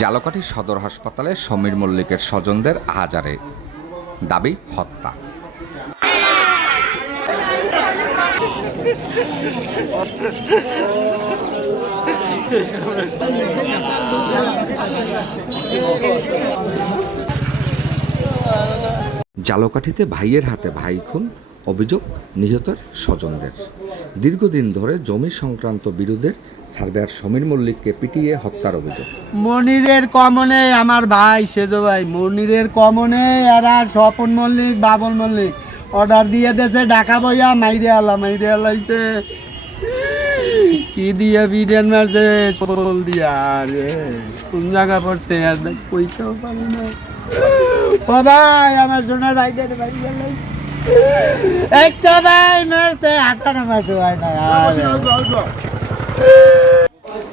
ঝালকাঠি সদর হাসপাতালে সমীর মল্লিকের স্বজনদের আহাজারে, দাবি হত্যা। ঝালকাঠিতে ভাইয়ের হাতে ভাই খুন, অভিযোগ নিহতের স্বজনদের। দীর্ঘদিন ধরে জমি সংক্রান্ত বিরোধের সার্ভেয়ার সমীর মল্লিককে পিটিয়ে হত্যার অভিযোগ। মনিরের কমনে আমার ভাই সেজো ভাই, মনিরের কমনে এরা স্বপন মল্লিক, বাবুল মল্লিক অর্ডার দিয়ে দিয়েছে ঢাকা বইয়া মাইরে আলাইছে কি দিয়ে বিডেন মারছে চোল দিয়া, আরে কোন জায়গা পড়ছে আর কইতেও পারি না। ও ভাই আমার সোনার ভাইটাতে ভাই গেলাই একটা ভাই মারছে 18 মাস হয় না।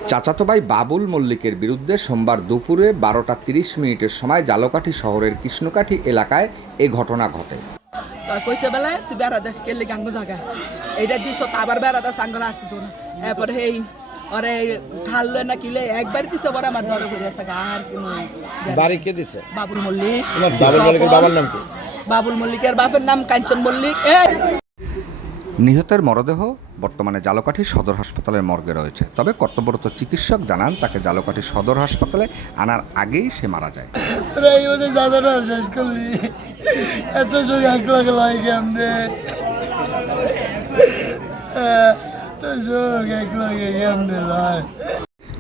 চাচাতো ভাই বাবুল মল্লিকের বিরুদ্ধে সোমবার দুপুরে 12টা 30 মিনিটের সময় ঝালকাঠি শহরের কৃষ্ণকাঠি এলাকায় এ ঘটনা ঘটে। কইছে বেলায় তুই বেড়াদাস কেলে গাঙ্গ জায়গা এইটা দিস আবার বেড়াদাস আঙ্গলা আসতে তো না, এরপরে এই ওরে ঢাললে না কিলে একবার দিছে পরে আমার দরে করে আছে আর কি বাড়ি কে দিছে? বাবুল মল্লিক। বাবুল মল্লিকের বাবার নাম কি? বাবুল মল্লিকের বাপের নাম কাঞ্চন মল্লিক। নিহতের মরদেহ বর্তমানে ঝালকাঠি সদর হাসপাতালের মর্গে রয়েছে। তবে কর্তব্যরত চিকিৎসক জানান তাকে ঝালকাঠি সদর হাসপাতালে আনার আগেই সে মারা যায়।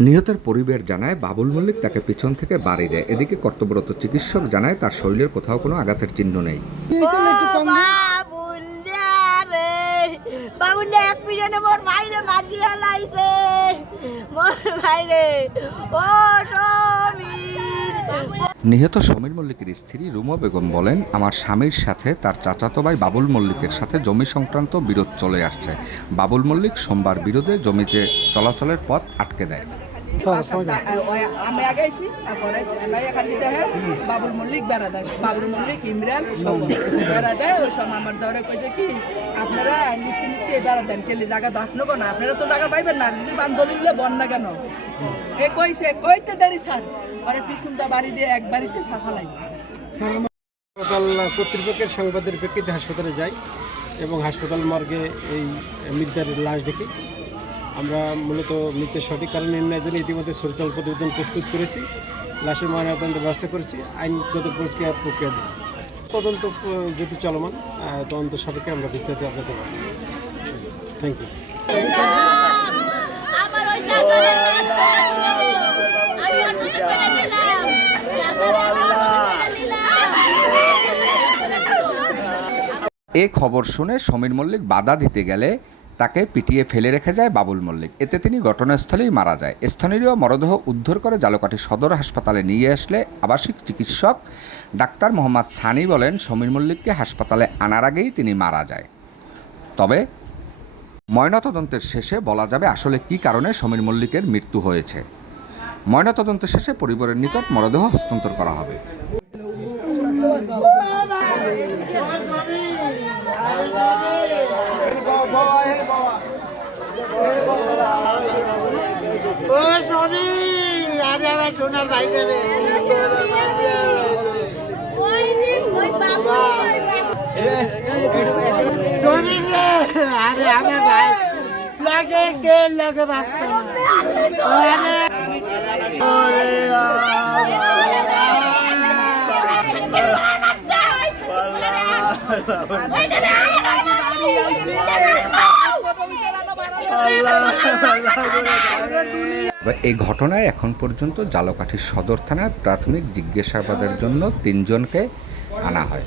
নিহতের পরিবার জানায় বাবুল মল্লিক তাকে পিছন থেকে বাড়ি দেয়। এদিকে কর্তব্যরত চিকিৎসক জানায় তার শরীরের কোথাও কোনো আঘাতের চিহ্ন নেই। নিহত সমীর মল্লিকের স্ত্রী রুমা বেগম বলেন, আমার স্বামীর সাথে তার চাচাতো ভাই বাবুল মল্লিকের সাথে জমি সংক্রান্ত বিরোধ চলে আসছে। বাবুল মল্লিক সোমবার বিরোধে জমিতে চলাচলের পথ আটকে দেয়। আমি আগে আইছি খালি দেখে বাবুল মল্লিক বেড়াদাস, বাবুল মল্লিক ইমরান বেড়াদায় ওই সব আমার দরে কইছে কি আপনারা নীতি নীতি বেড়াদেন কেলে জায়গা দাফন না, আপনারা তো জায়গা পাইবেন না, যদি বান দলিলে বন না কেন এ কইছে কইতে দেরি স্যার ওরে পিছনটা বাড়ি দিয়ে এক বাড়িতে সাফা লাগছে। হাসপাতাল কর্তৃপক্ষের সংবাদের প্রেক্ষিতে হাসপাতালে যাই এবং হাসপাতাল মর্গে এই মৃতের লাশ দেখি। আমরা মূলত মৃতের সঠিক কারণ নির্ণয়ের জন্য ইতিমধ্যে শরীরতল প্রতিবেদন প্রস্তুত করেছি, লাশের ময়নাতদন্তের ব্যবস্থা করেছি, আইনগত প্রক্রিয়া তদন্ত যেহেতু চলমান, তদন্ত সাপেক্ষে আমরা বিস্তারিত আপনাদের পাবো। Thank you. এ খবর শুনে সমীর মল্লিক বাধা দিতে গেলে তাকে পিটিয়ে ফেলে রেখে যায় বাবুল মল্লিক। এতে তিনি ঘটনাস্থলেই মারা যায়। স্থানীয় মরদেহ উদ্ধার করে ঝালকাঠি সদর হাসপাতালে নিয়ে আসলে আবাসিক চিকিৎসক ডাক্তার মোহাম্মদ সানি বলেন, সমীর মল্লিককে হাসপাতালে আনার আগেই তিনি মারা যায়। তবে ময়নাতদন্তের শেষে বলা যাবে আসলে কী কারণে সমীর মল্লিকের মৃত্যু হয়েছে। ময়নাতদন্তের শেষে পরিবারের নিকট মরদেহ হস্তান্তর করা হবে। ও সনি আরে আমার সোনার ভাই গেলে সনি রে, আরে আমার ভাই লাগে কে লাগে বাঁচতে না। এই ঘটনায় এখন পর্যন্ত ঝালকাঠি সদর থানায় প্রাথমিক জিজ্ঞাসাবাদের জন্য 3 জনকে আনা হয়।